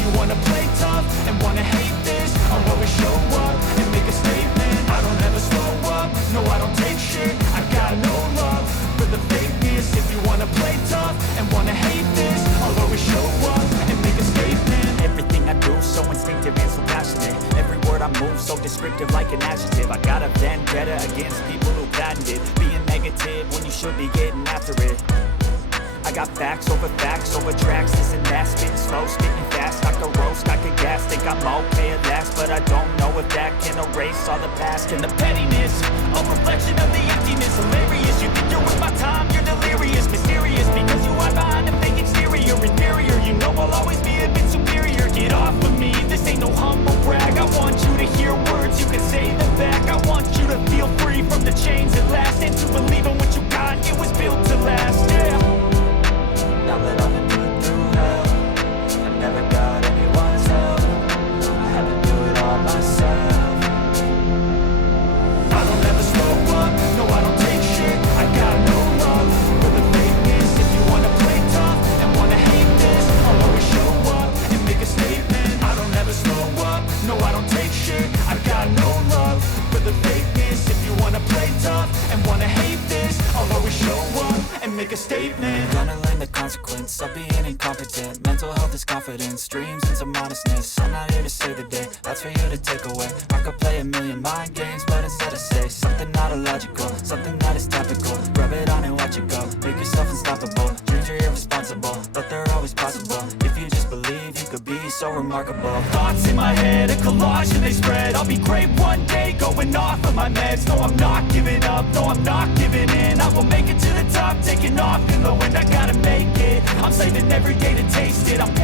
you wanna play tough and wanna hate this, I'll always show up and make a statement. I don't ever slow up, no I don't take shit. I got no love for the fakeness. If you wanna play tough and wanna hate this, I'll always show up and make a statement. Everything I do so instinctive and so passionate. Every word I move so descriptive like an adjective. I got a vendetta against people who patented being negative when you should be getting after it. I got facts over tracks, this and that. Spitting slow, spitting fast, I could roast, I could gas. Think I'm okay at last, but I don't know if that can erase all the past. And the pettiness, a reflection of the emptiness. Hilarious, you think you're with my time, you're delirious. Mysterious, because you hide behind a fake exterior. Inferior, you know I'll always be a bit superior. Get off of me, this ain't no humble brag. I want you to hear words, you can say them back. I want you to feel free from the chains at last, and to believe in what you got, it was built to last, yeah. Now that I've been put through hell, I never got anyone's help. I had to do it all myself. I don't ever slow up, no I don't take shit. I got no love for the fakeness. If you wanna play tough and wanna hate this, I'll always show up and make a statement. I don't ever slow up, no I don't take shit. I got no love for the fakeness. If you wanna play tough and wanna hate this, I'll always show up and make a statement. Gonna learn the consequence of being incompetent. Mental health is confidence, dreams and some honestness. I'm not here to save the day, that's for you to take away. I could play a million mind games, but instead I say something not illogical, something that is topical. Rub it on and watch it go, make yourself unstoppable. Dreams are irresponsible, but they're always possible. If you just believe, you could be so remarkable. Thoughts in my head, a collage and they spread. I'll be great one day, going off of my meds. No, I'm not giving up, no, I'm not giving in. I will make it to the top, taking off in the wind. I gotta make it, I'm saving every day to taste it. I'm